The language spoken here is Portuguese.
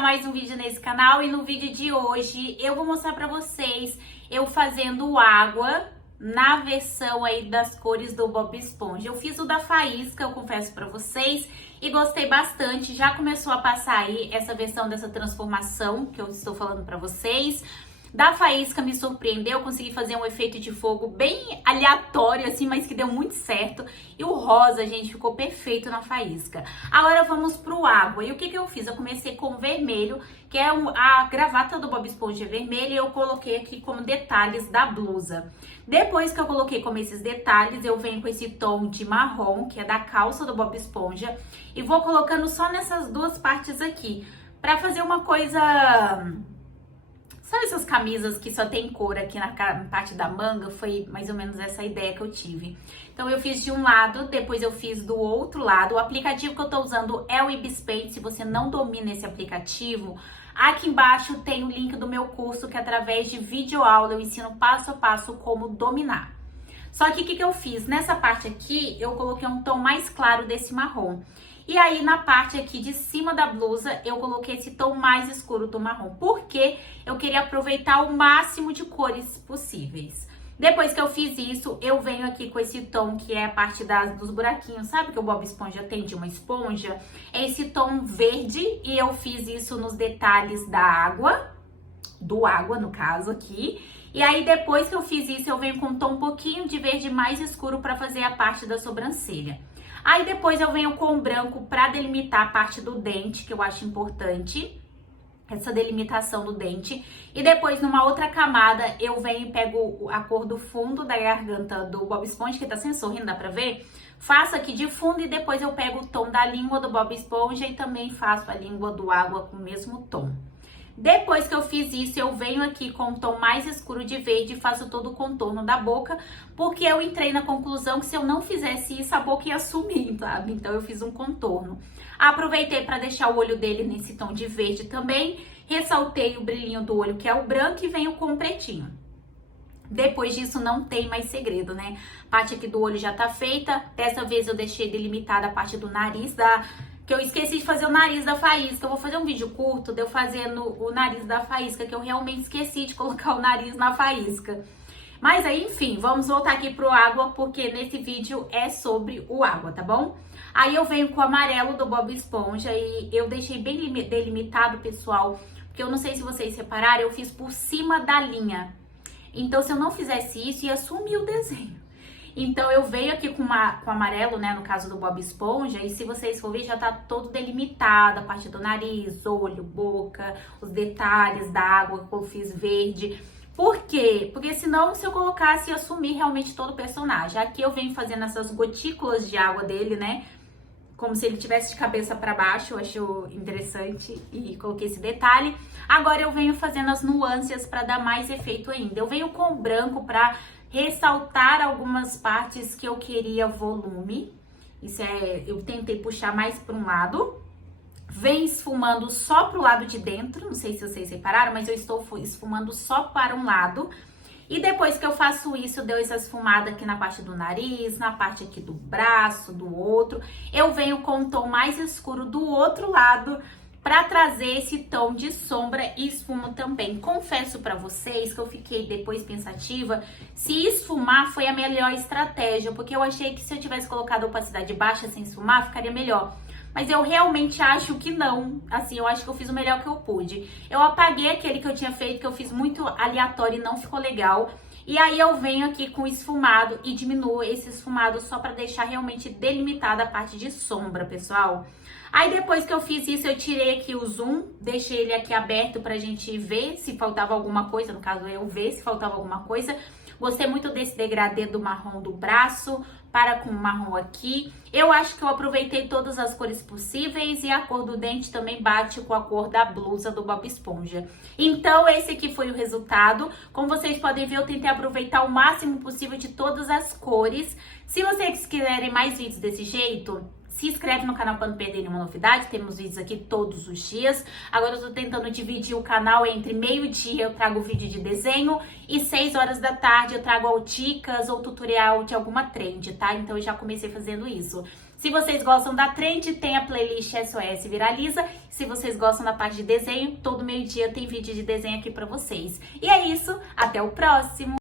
a mais um vídeo nesse canal e no vídeo de hoje eu vou mostrar pra vocês eu fazendo água na versão aí das cores do Bob Esponja. Eu fiz o da faísca, eu confesso pra vocês, e gostei bastante. Já começou a passar aí essa versão dessa transformação que eu estou falando pra vocês. Da faísca me surpreendeu, consegui fazer um efeito de fogo bem aleatório assim, mas que deu muito certo. E o rosa, gente, ficou perfeito na faísca. Agora vamos pro água. E o que eu fiz? Eu comecei com o vermelho, que é a gravata do Bob Esponja vermelha, e eu coloquei aqui como detalhes da blusa. Depois que eu coloquei como esses detalhes, eu venho com esse tom de marrom, que é da calça do Bob Esponja, e vou colocando só nessas duas partes aqui, pra fazer uma coisa... Sabe essas camisas que só tem cor aqui na parte da manga? Foi mais ou menos essa ideia que eu tive. Então eu fiz de um lado, depois eu fiz do outro lado. O aplicativo que eu tô usando é o Ibis Paint. Se você não domina esse aplicativo, aqui embaixo tem o link do meu curso, que através de videoaula eu ensino passo a passo como dominar. Só que o que eu fiz? Nessa parte aqui, eu coloquei um tom mais claro desse marrom. E aí, na parte aqui de cima da blusa, eu coloquei esse tom mais escuro do marrom, porque eu queria aproveitar o máximo de cores possíveis. Depois que eu fiz isso, eu venho aqui com esse tom que é a parte dos buraquinhos, sabe que o Bob Esponja tem de uma esponja? É esse tom verde, e eu fiz isso nos detalhes da água, do água no caso aqui. E aí, depois que eu fiz isso, eu venho com um tom um pouquinho de verde mais escuro para fazer a parte da sobrancelha. Aí depois eu venho com o branco para delimitar a parte do dente, que eu acho importante, essa delimitação do dente. E depois, numa outra camada, eu venho e pego a cor do fundo da garganta do Bob Esponja, que tá sem sorrindo, dá pra ver? Faço aqui de fundo e depois eu pego o tom da língua do Bob Esponja e também faço a língua do água com o mesmo tom. Depois que eu fiz isso, eu venho aqui com um tom mais escuro de verde e faço todo o contorno da boca, porque eu entrei na conclusão que se eu não fizesse isso, a boca ia sumir, sabe? Então eu fiz um contorno. Aproveitei para deixar o olho dele nesse tom de verde também, ressaltei o brilhinho do olho, que é o branco, e venho com o pretinho. Depois disso não tem mais segredo, né? A parte aqui do olho já tá feita. Dessa vez eu deixei delimitada a parte do nariz que eu esqueci de fazer o nariz da faísca. Eu vou fazer um vídeo curto de eu fazendo o nariz da faísca, que eu realmente esqueci de colocar o nariz na faísca. Mas aí, enfim, vamos voltar aqui pro água, porque nesse vídeo é sobre o água, tá bom? Aí eu venho com o amarelo do Bob Esponja e eu deixei bem delimitado, pessoal, porque eu não sei se vocês repararam, eu fiz por cima da linha. Então, se eu não fizesse isso, ia sumir o desenho. Então, eu venho aqui com amarelo, né, no caso do Bob Esponja, e se vocês forem ver, já tá todo delimitado, a parte do nariz, olho, boca, os detalhes da água que eu fiz verde. Por quê? Porque senão, se eu colocasse, ia sumir realmente todo o personagem. Aqui eu venho fazendo essas gotículas de água dele, né, como se ele tivesse de cabeça para baixo. Eu acho interessante e coloquei esse detalhe. Agora eu venho fazendo as nuances para dar mais efeito ainda. Eu venho com o branco para ressaltar algumas partes que eu queria volume. Isso eu tentei puxar mais para um lado. Vem esfumando só pro lado de dentro, não sei se vocês repararam, mas eu estou esfumando só para um lado. E depois que eu faço isso, deu essa esfumada aqui na parte do nariz, na parte aqui do braço, do outro. Eu venho com um tom mais escuro do outro lado, para trazer esse tom de sombra e esfumo também. Confesso para vocês que eu fiquei depois pensativa se esfumar foi a melhor estratégia, porque eu achei que se eu tivesse colocado opacidade baixa sem esfumar, ficaria melhor. Mas eu realmente acho que não. Assim, eu acho que eu fiz o melhor que eu pude. Eu apaguei aquele que eu tinha feito, que eu fiz muito aleatório e não ficou legal. E aí eu venho aqui com esfumado e diminuo esse esfumado só para deixar realmente delimitada a parte de sombra, pessoal. Aí depois que eu fiz isso, eu tirei aqui o zoom, deixei ele aqui aberto pra gente ver se faltava alguma coisa, no caso eu ver se faltava alguma coisa. Gostei muito desse degradê do marrom do braço, para com o marrom aqui. Eu acho que eu aproveitei todas as cores possíveis e a cor do dente também bate com a cor da blusa do Bob Esponja. Então esse aqui foi o resultado. Como vocês podem ver, eu tentei aproveitar o máximo possível de todas as cores. Se vocês quiserem mais vídeos desse jeito, se inscreve no canal para não perder nenhuma novidade. Temos vídeos aqui todos os dias. Agora eu tô tentando dividir o canal entre meio-dia eu trago vídeo de desenho e 6 horas da tarde eu trago dicas ou tutorial de alguma trend, tá? Então eu já comecei fazendo isso. Se vocês gostam da trend, tem a playlist SOS Viraliza. Se vocês gostam da parte de desenho, todo meio-dia tem vídeo de desenho aqui pra vocês. E é isso, até o próximo!